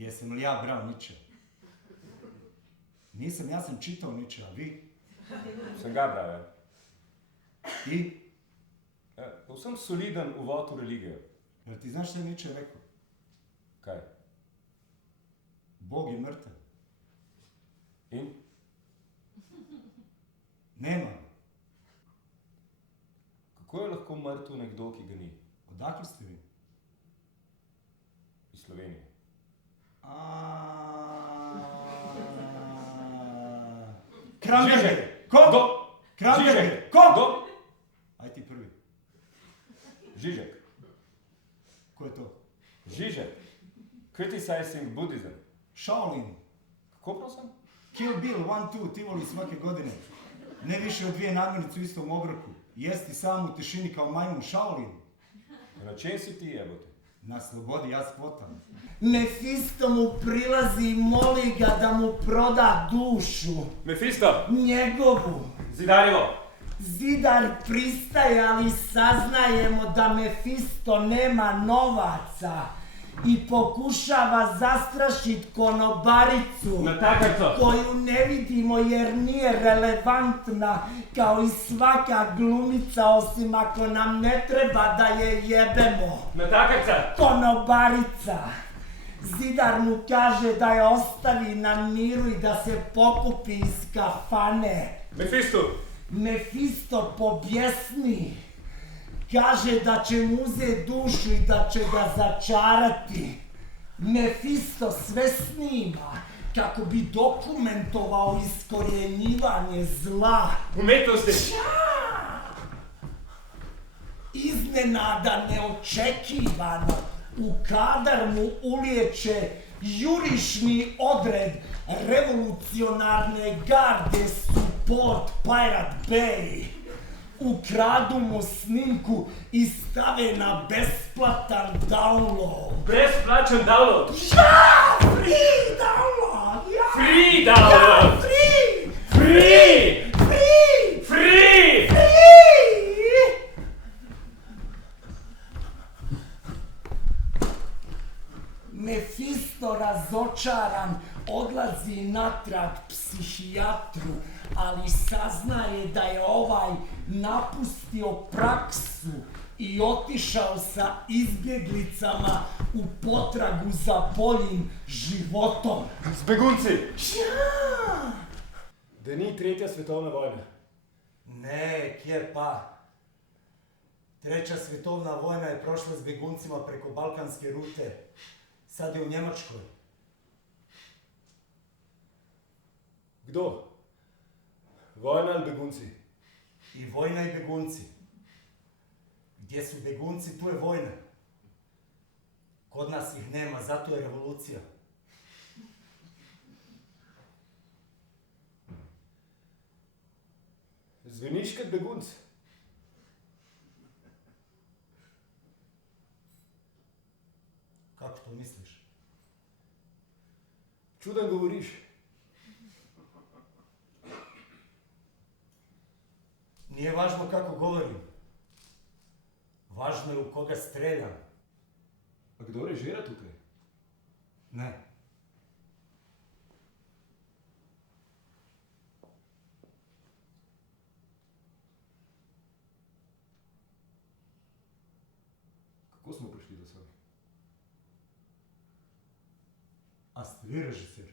Jesam li ja brao Nietzsche? Nisam, ja sam čitao Nietzsche, a vi? Sem ga bral, ja. I? Povsem soliden uvod v religijo. Jel ti znaš šta je Nietzsche rekao? Kaj? Bog je mrtav. In? Nema. Kako je lahko mrtev nekdo, ki ga ni? Odakle ste vi? Iz Slovenije. Kramberger! Ko? Kdo? Kramberger! Žižek! Ko? Kdo? Aj ti prvi. Žižek. Ko je to? Žižek. Criticizing Buddhism. Shaolin. Kako prosim? Kill Bill, 1-2, Tivoli svake godine. Ne više od 2 namirnice u istom obroku. Jesti sam u tišini kao majmun. Shaolin. Na čem si ti jebote? Na slobodi, ja skvotam. Mefisto mu prilazi i moli ga da mu proda dušu. Mefisto! Njegovu. Zidarjevo! Zidar pristaje, ali saznajemo da Mefisto nema novaca i pokušava zastrašit konobaricu, koju ne vidimo jer nije relevantna kao i svaka glumica, osim ako nam ne treba da je jebemo. Konobarica. Zidar mu kaže da je ostavi na miru i da se pokupi iz kafane. Mefisto pobjesni. Kaže da će mu uzeti dušu i da će ga začarati. Mefisto sve snima kako bi dokumentovao iskorjenjivanje zla. Umetnosti! Iznenada, neočekivano, u kadar mu ulijeće jurišni odred revolucionarne garde Support Pirate Bay. Ukradu mu snimku i stave na besplatan download. Brezplačen download! Ja! Free download! Ja! Free download! Ja, free! Free! Free! Free! Free! Mefisto razočaran odlazi natrag psihijatru, ali saznaje da je ovaj napustio praksu i otišao sa izbjeglicama u potragu za boljim životom. Zbegunci! Ja! Da ni tretja svetovna vojna. Ne, kjer pa. 3. svjetovna vojna je prošla s beguncima preko balkanske rute. Sad je u Njemačkoj. Kdo? Vojna ili begunci? I vojna i begunci. Gdje su begunci, tu je vojna. Kod nas ih nema, zato je revolucija. Zveniš kot begunc. Kako to misliš? Čudan govoriš. Nije važno kako govorim. Važno je u koga streljam. A kdo režira tukaj? Ne. Kako smo prišli do sem? A ste vi režiser?